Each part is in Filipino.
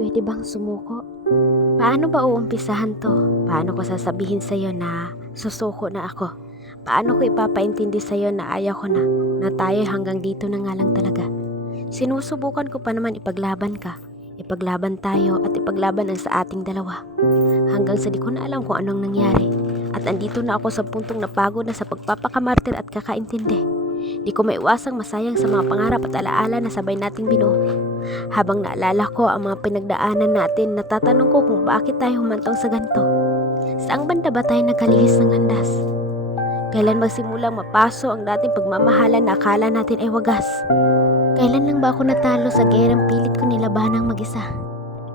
Pwede bang sumuko? Paano ba uumpisahan to? Paano ko sasabihin sa'yo na susuko na ako? Paano ko ipapaintindi sa'yo na ayaw ko na tayo hanggang dito na nga lang talaga? Sinusubukan ko pa naman ipaglaban ka. Ipaglaban tayo at ipaglaban ang sa ating dalawa. Hanggang sa di ko na alam kung anong nangyari. At andito na ako sa puntong napagod na sa pagpapakamartir at kakaintindi. Di ko maiwasang masayang sa mga pangarap at alaala na sabay nating binuo. Habang naalala ko ang mga pinagdaanan natin, natatanong ko kung bakit tayo humantong sa ganito. Saang banda ba tayo nagkalihis ng landas? Kailan magsimulang mapaso ang dating pagmamahalan na akala natin ay wagas? Kailan lang ba ako natalo sa gerang pilit ko nilabanang mag-isa?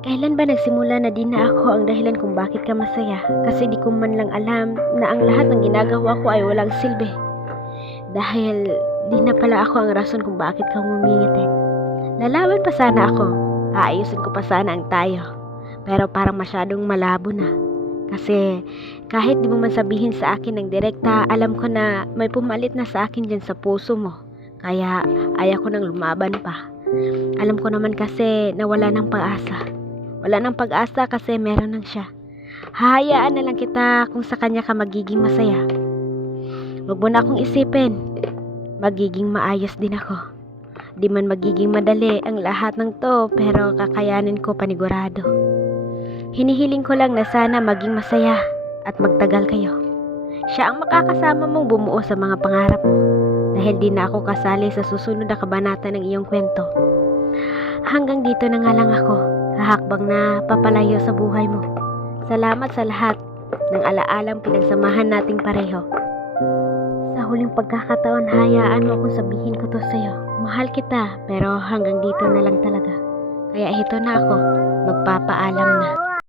Kailan ba nagsimula na di na ako ang dahilan kung bakit ka masaya? Kasi di ko man lang alam na ang lahat ng ginagawa ko ay walang silbi. Dahil di na pala ako ang rason kung bakit ka ngumingiti. Lalaban pa sana ako. Aayusin ko pa sana ang tayo. Pero parang masyadong malabo na. Kasi kahit di mo man sabihin sa akin ng direkta, alam ko na may pumalit na sa akin dyan sa puso mo. Kaya ayaw ko nang lumaban pa. Alam ko naman kasi na wala ng pag-asa. Wala ng pag-asa kasi meron nang siya. Hahayaan na lang kita kung sa kanya ka magiging masaya. Huwag mo na akong isipin. Magiging maayos din ako. Di man magiging madali ang lahat ng to, pero kakayanin ko panigurado. Hinihiling ko lang na sana maging masaya at magtagal kayo. Siya ang makakasama mong bumuo sa mga pangarap mo. Dahil di na ako kasali sa susunod na kabanata ng iyong kwento. Hanggang dito na nga lang ako, hahakbang na papalayo sa buhay mo. Salamat sa lahat ng alaalang pinagsamahan nating pareho. Sa huling pagkakataon, hayaan mo akong sabihin ko to sa'yo. Mahal kita, pero hanggang dito na lang talaga. Kaya ito na ako, magpapaalam na.